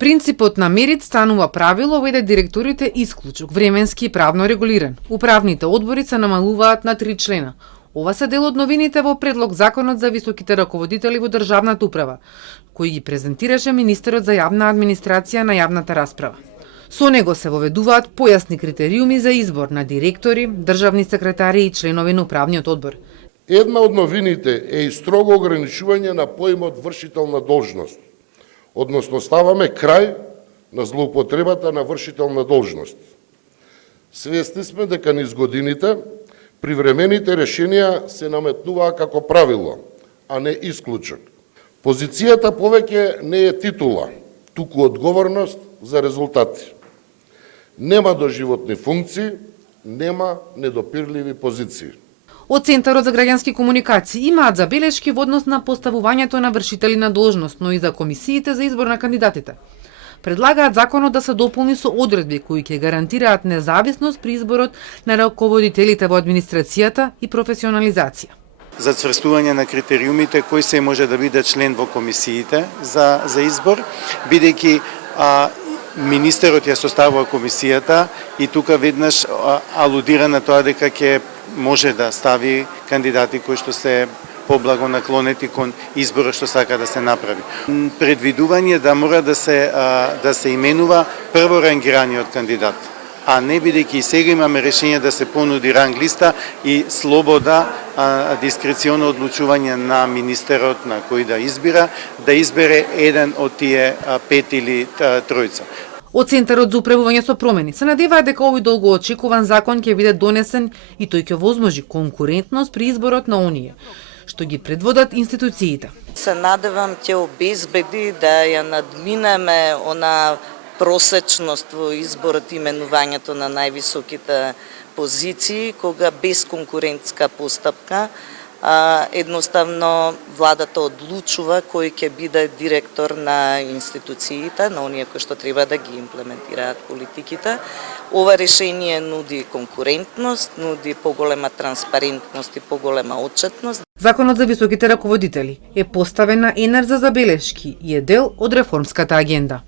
Принципот на мерит станува правило, веде директорите исклучок, временски и правно регулиран. Управните одбори се намалуваат на 3 члена. Ова се дел од новините во предлог законот за високите раководители во државната управа, кој ги презентираше министерот за јавна администрација на јавната расправа. Со него се воведуваат појасни критериуми за избор на директори, државни секретари и членови на управниот одбор. Една од новините е и строго ограничување на поимот вршител на должност, односно ставаме крај на злоупотребата на вршител на должност. Свесни сме дека низ годините привремените решенија се наметнуваа како правило, а не исклучок. Позицијата повеќе не е титула, туку одговорност за резултати. Нема доживотни функции, нема недопирливи позиции. Од Центарот за граѓански комуникации имаат забелешки во однос на поставувањето на вршители на должност, но и за комисиите за избор на кандидатите. Предлагаат законот да се дополни со одредби кои ќе гарантираат независност при изборот на раководителите во администрацијата и професионализација. За цврстување на критериумите кој се може да биде член во комисиите за избор, бидејќи министерот ја составува комисијата и тука веднаш алудира на тоа дека ќе може да стави кандидати кои што се поблагонаклонети кон изборот што сака да се направи. Предвидување да мора да се именува прворангираниот кандидат, а не бидејќи и сега имаме решение да се понуди ранг листа и слобода, дискреционо одлучување на министерот на кој да избере еден од тие 5 или 3. Од Центарот за управување со промени се надеваат дека овој долгоочекуван закон ќе биде донесен и тој ќе возможи конкурентност при изборот на оние што ги предводат институциите. Се надевам ќе обезбеди да ја надминеме она просечност во изборот и именувањето на највисоките позиции, кога без конкурентска постапка едноставно владата одлучува кој ќе биде директор на институциите, на оние кои што треба да ги имплементираат политиките. Ова решение нуди конкурентност, нуди поголема транспарентност и поголема отчетност. Законот за високите раководители е поставен на енер за забелешки и е дел од реформската агенда.